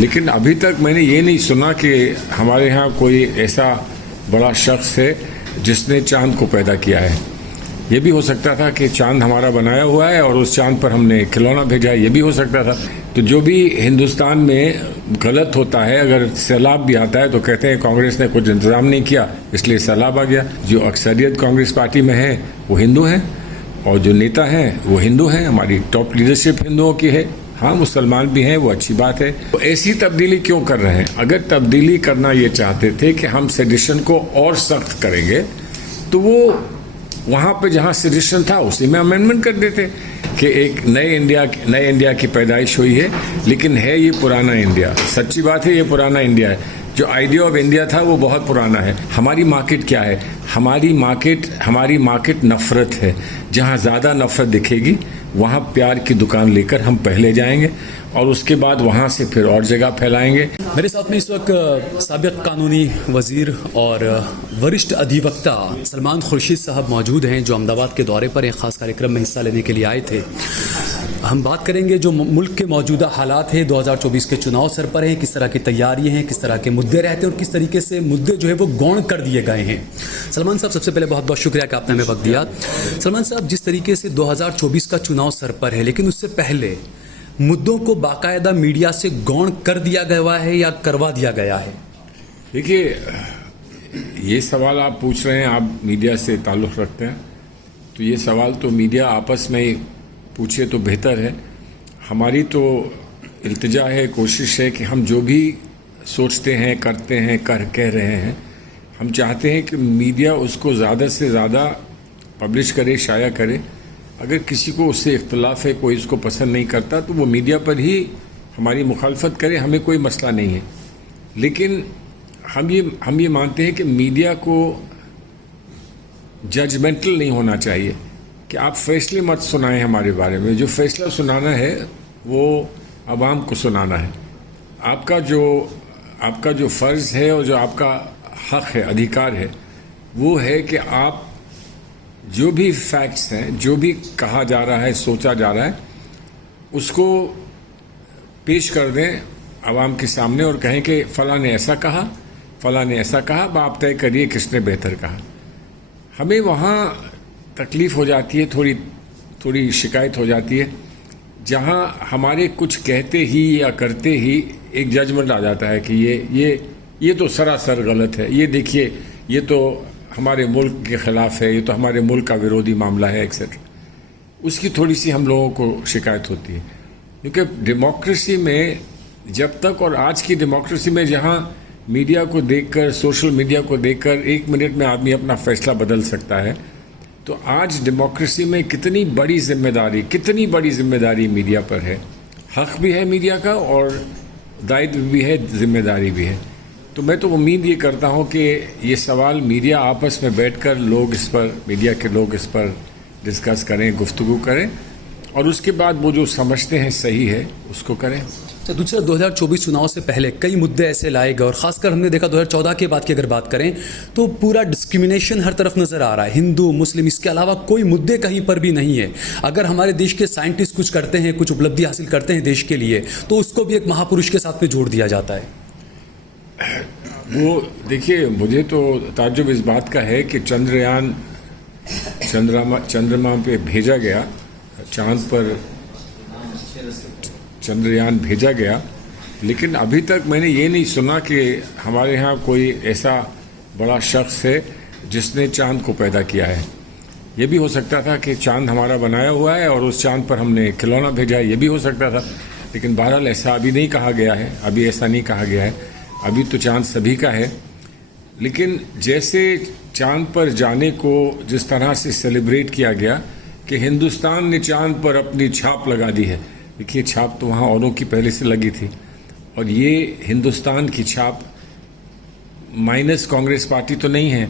लेकिन अभी तक मैंने ये नहीं सुना कि हमारे यहाँ कोई ऐसा बड़ा शख्स है जिसने चांद को पैदा किया है। ये भी हो सकता था कि चांद हमारा बनाया हुआ है और उस चांद पर हमने खिलौना भेजा है, ये भी हो सकता था। तो जो भी हिंदुस्तान में गलत होता है, अगर सैलाब भी आता है तो कहते हैं कांग्रेस ने कुछ इंतजाम नहीं किया इसलिए सैलाब आ गया। जो अक्सरियत कांग्रेस पार्टी में है वो हिंदू हैं और जो नेता हैं वो हिंदू हैं, हमारी टॉप लीडरशिप हिंदुओं की है। हाँ, मुसलमान भी हैं, वो अच्छी बात है। तो ऐसी तब्दीली क्यों कर रहे हैं? अगर तब्दीली करना ये चाहते थे कि हम सेडिशन को और सख्त करेंगे तो वो वहाँ पे जहाँ सेडिशन था उसी में अमेंडमेंट कर देते कि एक नए इंडिया की पैदाइश हुई है, लेकिन है ये पुराना इंडिया। सच्ची बात है, ये पुराना इंडिया है। जो आइडिया ऑफ इंडिया था वो बहुत पुराना है। हमारी मार्केट क्या है? हमारी मार्केट नफरत है। जहाँ ज़्यादा नफरत दिखेगी वहाँ प्यार की दुकान लेकर हम पहले जाएंगे और उसके बाद वहाँ से फिर और जगह फैलाएंगे। मेरे साथ में इस वक्त साबिक़ कानूनी वज़ीर और वरिष्ठ अधिवक्ता सलमान खुर्शीद साहब मौजूद हैं, जो अहमदाबाद के दौरे पर एक ख़ास कार्यक्रम में हिस्सा लेने के लिए आए थे। हम बात करेंगे जो मुल्क के मौजूदा हालात हैं, 2024 के चुनाव सर पर हैं, किस तरह की तैयारियां हैं, किस तरह के मुद्दे रहते हैं और किस तरीके से मुद्दे जो है वो गौण कर दिए गए हैं। सलमान साहब, सबसे पहले बहुत बहुत शुक्रिया कि आपने हमें वक्त दिया। सलमान साहब, जिस तरीके से 2024 का चुनाव सर पर है, लेकिन उससे पहले मुद्दों को बाकायदा मीडिया से गौण कर दिया गया है या करवा दिया गया है? देखिए, ये सवाल आप पूछ रहे हैं, आप मीडिया से ताल्लुक़ रखते हैं, तो ये सवाल तो मीडिया आपस में ही पूछे तो बेहतर है। हमारी तो इल्तिजा है, कोशिश है कि हम जो भी सोचते हैं, करते हैं, कह रहे हैं, हम चाहते हैं कि मीडिया उसको ज़्यादा से ज़्यादा पब्लिश करे, शाया करे। अगर किसी को उससे इख्तलाफ है, कोई इसको पसंद नहीं करता, तो वो मीडिया पर ही हमारी मुखालफत करे, हमें कोई मसला नहीं है। लेकिन हम ये मानते हैं कि मीडिया को जजमेंटल नहीं होना चाहिए कि आप फैसले मत सुनाएं हमारे बारे में। जो फैसला सुनाना है वो आवाम को सुनाना है। आपका जो फ़र्ज़ है और जो आपका हक़ है, अधिकार है, वो है कि आप जो भी फैक्ट्स हैं, जो भी कहा जा रहा है, सोचा जा रहा है, उसको पेश कर दें आवाम के सामने और कहें कि फ़लाँ ने ऐसा कहा, फ़लाँ ने ऐसा कहा, अब आप तय करिए किसने बेहतर कहा। हमें वहाँ तकलीफ़ हो जाती है, थोड़ी शिकायत हो जाती है, जहाँ हमारे कुछ कहते ही या करते ही एक जजमेंट आ जाता है कि ये तो सरासर गलत है, ये देखिए ये तो हमारे मुल्क के ख़िलाफ़ है, ये तो हमारे मुल्क का विरोधी मामला है, एक्सेट्रा। उसकी थोड़ी सी हम लोगों को शिकायत होती है, क्योंकि डेमोक्रेसी में जब तक, और आज की डेमोक्रेसी में जहाँ मीडिया को देखकर, सोशल मीडिया को देखकर 1 मिनट में आदमी अपना फ़ैसला बदल सकता है, तो आज डेमोक्रेसी में कितनी बड़ी जिम्मेदारी मीडिया पर है। हक़ भी है मीडिया का और दायित्व भी है, जिम्मेदारी भी है। तो मैं तो उम्मीद ये करता हूँ कि ये सवाल मीडिया आपस में बैठकर मीडिया के लोग इस पर डिस्कस करें, गुफ्तगू करें और उसके बाद वो जो समझते हैं सही है उसको करें। तो दूसरा, 2024 चुनाव से पहले कई मुद्दे ऐसे लाए गए और ख़ासकर हमने देखा 2014 के बाद की अगर बात करें तो पूरा डिस्क्रिमिनेशन हर तरफ नज़र आ रहा है, हिंदू मुस्लिम, इसके अलावा कोई मुद्दे कहीं पर भी नहीं है। अगर हमारे देश के साइंटिस्ट कुछ करते हैं, कुछ उपलब्धि हासिल करते हैं देश के लिए, तो उसको भी एक महापुरुष के साथ में जोड़ दिया जाता है। वो देखिए, मुझे तो ताज्जुब इस बात का है कि चंद्रमा पे भेजा गया, चांद पर चंद्रयान भेजा गया, लेकिन अभी तक मैंने ये नहीं सुना कि हमारे यहाँ कोई ऐसा बड़ा शख्स है जिसने चांद को पैदा किया है। ये भी हो सकता था कि चांद हमारा बनाया हुआ है और उस चांद पर हमने खिलौना भेजा है, ये भी हो सकता था। लेकिन बहरहाल ऐसा अभी नहीं कहा गया है, अभी ऐसा नहीं कहा गया है। अभी तो चांद सभी का है। लेकिन जैसे चांद पर जाने को जिस तरह से सेलिब्रेट किया गया कि हिंदुस्तान ने चांद पर अपनी छाप लगा दी है, देखिए छाप तो वहाँ औरों की पहले से लगी थी, और ये हिंदुस्तान की छाप माइनस कांग्रेस पार्टी तो नहीं है।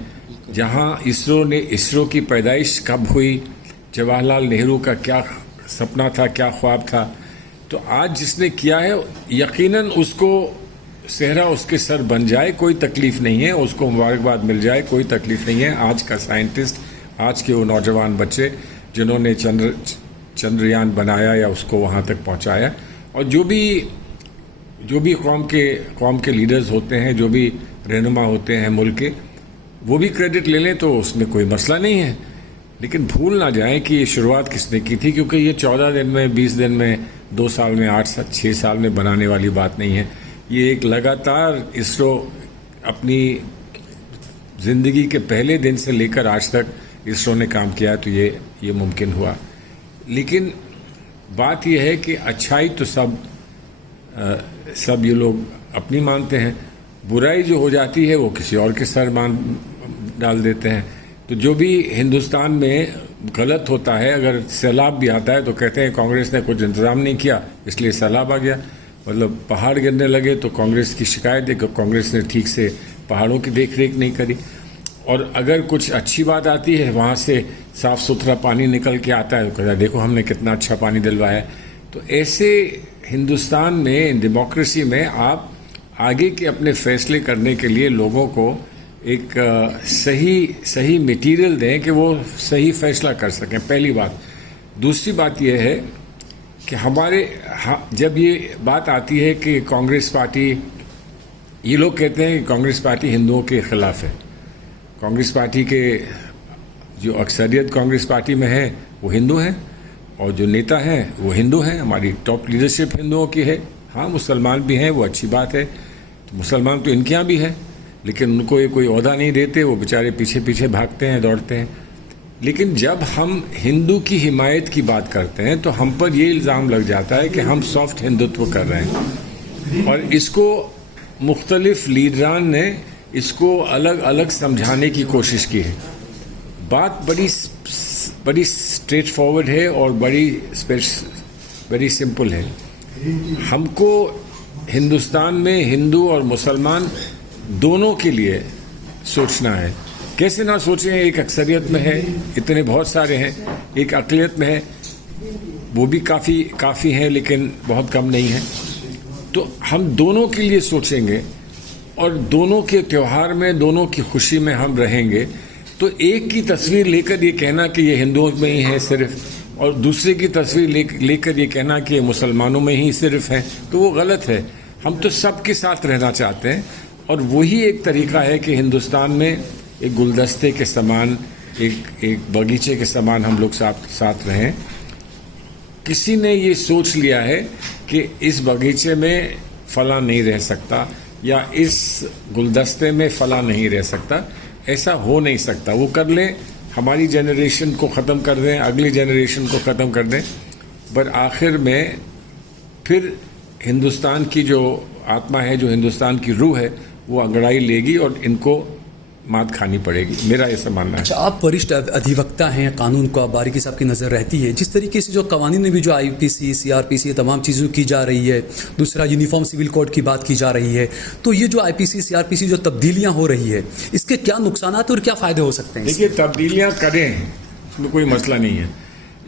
जहाँ इसरो की पैदाइश कब हुई, जवाहरलाल नेहरू का क्या सपना था, क्या ख्वाब था, तो आज जिसने किया है यकीनन उसको सेहरा उसके सर बन जाए, कोई तकलीफ़ नहीं है, उसको मुबारकबाद मिल जाए, कोई तकलीफ़ नहीं है। आज का साइंटिस्ट, आज के वो नौजवान बच्चे जिन्होंने चंद्रयान बनाया या उसको वहाँ तक पहुँचाया, और जो भी जो भी कौम के लीडर्स होते हैं, जो भी रहनुमा होते हैं मुल्क के, वो भी क्रेडिट ले लें तो उसमें कोई मसला नहीं है। लेकिन भूल ना जाएं कि ये शुरुआत किसने की थी, क्योंकि ये 14 दिन में, 20 दिन में, 2 साल में, 6 साल में बनाने वाली बात नहीं है। ये एक लगातार इसरो अपनी ज़िंदगी के पहले दिन से लेकर आज तक इसरो ने काम किया, तो ये मुमकिन हुआ। लेकिन बात यह है कि अच्छाई तो सब ये लोग अपनी मानते हैं, बुराई जो हो जाती है वो किसी और के सर डाल देते हैं। तो जो भी हिंदुस्तान में गलत होता है, अगर सैलाब भी आता है तो कहते हैं कांग्रेस ने कुछ इंतज़ाम नहीं किया इसलिए सैलाब आ गया। मतलब पहाड़ गिरने लगे तो कांग्रेस की शिकायत है कि कांग्रेस ने ठीक से पहाड़ों की देख रेख नहीं करी। और अगर कुछ अच्छी बात आती है, वहाँ से साफ़ सुथरा पानी निकल के आता है तो कहता है देखो हमने कितना अच्छा पानी दिलवाया है। तो ऐसे हिंदुस्तान में, डेमोक्रेसी में, आप आगे के अपने फैसले करने के लिए लोगों को एक सही मटेरियल दें कि वो सही फैसला कर सकें, पहली बात। दूसरी बात यह है कि जब ये बात आती है कि कांग्रेस पार्टी, ये लोग कहते हैं कि कांग्रेस पार्टी हिंदुओं के ख़िलाफ़ है। कांग्रेस पार्टी के जो अक्सरियत कांग्रेस पार्टी में है वो हिंदू हैं, और जो नेता हैं वो हिंदू हैं, हमारी टॉप लीडरशिप हिंदुओं की है। हाँ, मुसलमान भी हैं, वो अच्छी बात है, तो मुसलमान तो इनके यहाँ भी है, लेकिन उनको ये कोई ओहदा नहीं देते, वो बेचारे पीछे पीछे भागते हैं, दौड़ते हैं। लेकिन जब हम हिंदू की हिमायत की बात करते हैं तो हम पर ये इल्ज़ाम लग जाता है कि हम सॉफ्ट हिंदुत्व कर रहे हैं, और इसको मुख्तलिफ लीडरान ने इसको अलग अलग समझाने की कोशिश की है। बात बड़ी स्ट्रेट फॉरवर्ड है और बड़ी सिंपल है। हमको हिंदुस्तान में हिंदू और मुसलमान दोनों के लिए सोचना है। कैसे ना सोचें, एक अक्सरियत में है, इतने बहुत सारे हैं, एक अक़लियत में है, वो भी काफ़ी हैं लेकिन बहुत कम नहीं है। तो हम दोनों के लिए सोचेंगे और दोनों के त्यौहार में, दोनों की खुशी में हम रहेंगे। तो एक की तस्वीर लेकर ये कहना कि ये हिंदुओं में ही है सिर्फ, और दूसरे की तस्वीर लेकर ये कहना कि ये मुसलमानों में ही सिर्फ है, तो वो गलत है। हम तो सबके साथ रहना चाहते हैं, और वही एक तरीका है कि हिंदुस्तान में एक गुलदस्ते के समान, एक बगीचे के समान हम लोग साथ रहें। किसी ने ये सोच लिया है कि इस बगीचे में फला नहीं रह सकता या इस गुलदस्ते में फला नहीं रह सकता, ऐसा हो नहीं सकता। वो कर लें, हमारी जनरेशन को ख़त्म कर दें, अगली जनरेशन को ख़त्म कर दें, पर आखिर में फिर हिंदुस्तान की जो आत्मा है, जो हिंदुस्तान की रूह है, वो अंगड़ाई लेगी और इनको मात खानी पड़ेगी। मेरा ऐसा मानना है। अच्छा, आप वरिष्ठ अधिवक्ता हैं, कानून को आप बारीकी से आपकी नज़र रहती है। जिस तरीके से जो कवानीन में भी जो IPC, CRPC, तमाम चीज़ों की जा रही है, दूसरा यूनिफॉर्म सिविल कोड की बात की जा रही है, तो ये जो IPC, CRPC जो तब्दीलियाँ हो रही है, इसके क्या नुकसान और क्या फ़ायदे हो सकते हैं? देखिए, तब्दीलियाँ करें, उसमें कोई मसला नहीं है,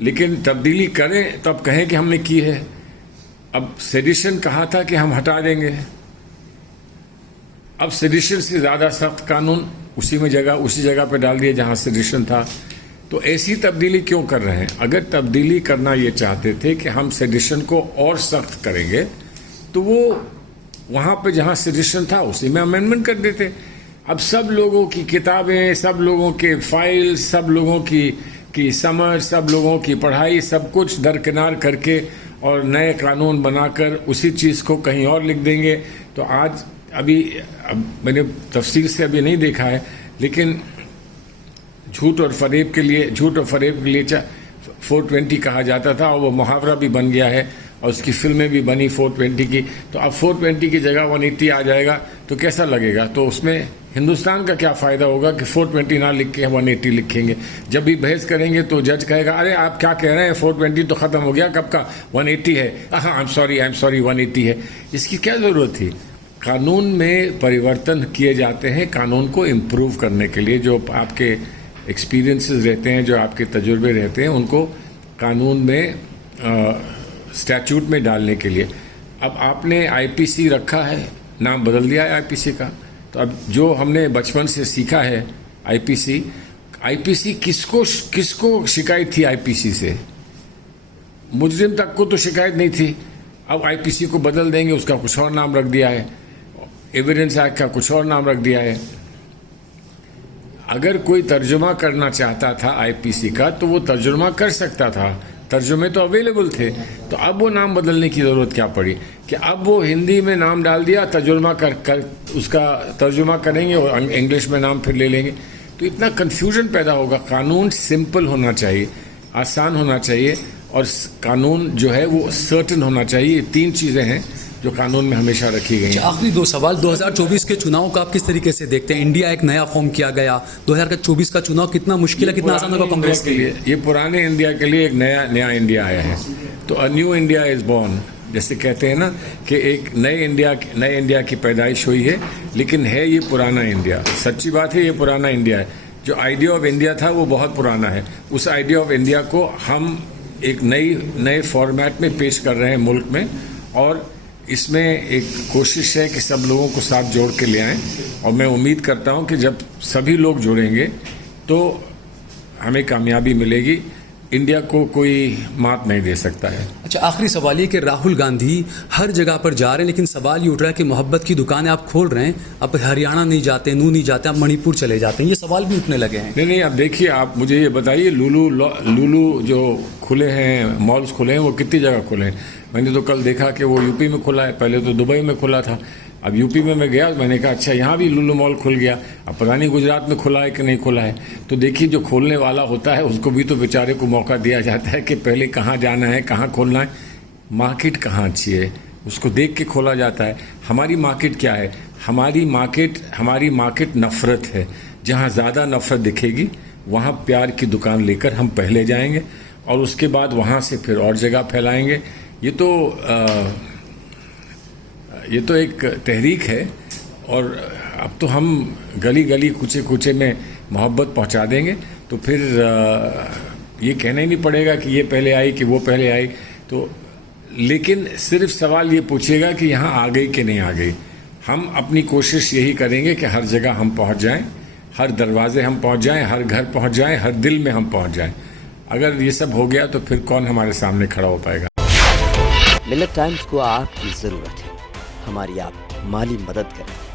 लेकिन तब्दीली करें तब कहें कि हमने की है। अब सेडिशन कहा था कि हम हटा देंगे, अब सेडिशन से ज़्यादा सख्त कानून उसी जगह पे डाल दिए जहाँ सेडिशन था। तो ऐसी तब्दीली क्यों कर रहे हैं? अगर तब्दीली करना ये चाहते थे कि हम सेडिशन को और सख्त करेंगे, तो वो वहाँ पे जहाँ सेडिशन था उसी में अमेंडमेंट कर देते। अब सब लोगों की किताबें, सब लोगों के फाइल, सब लोगों की समझ, सब लोगों की पढ़ाई, सब कुछ दरकिनार करके और नए कानून बनाकर उसी चीज़ को कहीं और लिख देंगे। तो अब मैंने तफसील से अभी नहीं देखा है, लेकिन झूठ और फरेब के लिए 420 कहा जाता था, और वो मुहावरा भी बन गया है और उसकी फिल्में भी बनी 420 की। तो अब 420 की जगह 180 आ जाएगा तो कैसा लगेगा? तो उसमें हिंदुस्तान का क्या फ़ायदा होगा कि 420 ना लिख के 180 लिखेंगे? जब भी बहस करेंगे तो जज कहेगा अरे आप क्या कह रहे हैं, 420 तो ख़त्म हो गया, कब का 180 है। हाँ, आई एम सॉरी 180 है। इसकी क्या ज़रूरत थी? कानून में परिवर्तन किए जाते हैं कानून को इम्प्रूव करने के लिए। जो आपके एक्सपीरियंसेस रहते हैं, जो आपके तजुर्बे रहते हैं, उनको कानून में स्टैट्यूट में डालने के लिए। अब आपने IPC रखा है, नाम बदल दिया है IPC का, तो अब जो हमने बचपन से सीखा है IPC किसको शिकायत थी IPC से? मुजरिम तक को तो शिकायत नहीं थी, अब आईपीसी को बदल देंगे, उसका कुछ और नाम रख दिया है, एविडेंस एक्ट का कुछ और नाम रख दिया है। अगर कोई तर्जुमा करना चाहता था आईपीसी का तो वो तर्जुमा कर सकता था, तर्जुमे तो अवेलेबल थे। तो अब वो नाम बदलने की ज़रूरत क्या पड़ी कि अब वो हिंदी में नाम डाल दिया, तर्जुमा कर उसका तर्जुमा करेंगे और इंग्लिश में नाम फिर ले लेंगे, तो इतना कन्फ्यूजन पैदा होगा। कानून सिंपल होना चाहिए, आसान होना चाहिए, और कानून जो है वो सर्टन होना चाहिए। ये 3 चीज़ें हैं जो कानून में हमेशा रखी गई हैं। आखिरी 2 सवाल, 2024 के चुनाव को आप किस तरीके से देखते हैं? इंडिया एक नया फॉर्म किया गया, 2024 का चुनाव कितना मुश्किल है, कितना आसान होगा कांग्रेस के लिए? ये पुराने इंडिया के लिए एक नया इंडिया आया है। तो a new India is born, जैसे कहते हैं ना कि एक नए इंडिया की पैदाइश हुई है, लेकिन है ये पुराना इंडिया। सच्ची बात है, ये पुराना इंडिया है। जो आइडिया ऑफ इंडिया था वो बहुत पुराना है। उस आइडिया ऑफ इंडिया को हम एक नए फॉर्मेट में पेश कर रहे हैं मुल्क में, और इसमें एक कोशिश है कि सब लोगों को साथ जोड़ के ले आएं। और मैं उम्मीद करता हूं कि जब सभी लोग जुड़ेंगे तो हमें कामयाबी मिलेगी। इंडिया को कोई मात नहीं दे सकता है। अच्छा, आखिरी सवाल ये कि राहुल गांधी हर जगह पर जा रहे हैं, लेकिन सवाल ये उठ रहा है कि मोहब्बत की दुकानें आप खोल रहे हैं, आप हरियाणा नहीं जाते, नू नहीं जाते, आप मणिपुर चले जाते हैं, ये सवाल भी उठने लगे हैं। नहीं, अब देखिए, आप मुझे ये बताइए, लुलू जो खुले हैं, मॉल्स खुले हैं, वो कितनी जगह खुले हैं? मैंने तो कल देखा कि वो यूपी में खुला है, पहले तो दुबई में खुला था। अब यूपी में मैं गया, मैंने कहा अच्छा यहाँ भी लुलू मॉल खुल गया। अब पता नहीं गुजरात में खुला है कि नहीं खुला है। तो देखिए, जो खोलने वाला होता है उसको भी तो बेचारे को मौका दिया जाता है कि पहले कहाँ जाना है, कहाँ खोलना है, मार्केट कहाँ अच्छी है, उसको देख के खोला जाता है। हमारी मार्केट क्या है? हमारी मार्केट नफ़रत है। जहाँ ज़्यादा नफ़रत दिखेगी वहाँ प्यार की दुकान लेकर हम पहले जाएंगे, और उसके बाद वहाँ से फिर और जगह फैलाएंगे। ये तो एक तहरीक है, और अब तो हम गली गली कूचे कूचे में मोहब्बत पहुंचा देंगे, तो फिर ये कहना ही नहीं पड़ेगा कि ये पहले आई कि वो पहले आई। तो लेकिन सिर्फ सवाल ये पूछिएगा कि यहाँ आ गई कि नहीं आ गई। हम अपनी कोशिश यही करेंगे कि हर जगह हम पहुंच जाएं, हर दरवाजे हम पहुंच जाएं, हर घर पहुंच जाएं, हर दिल में हम पहुंच जाएं। अगर ये सब हो गया तो फिर कौन हमारे सामने खड़ा हो पाएगा? मिल्लत टाइम्स को आपकी ज़रूरत है, हमारी आप माली मदद करें।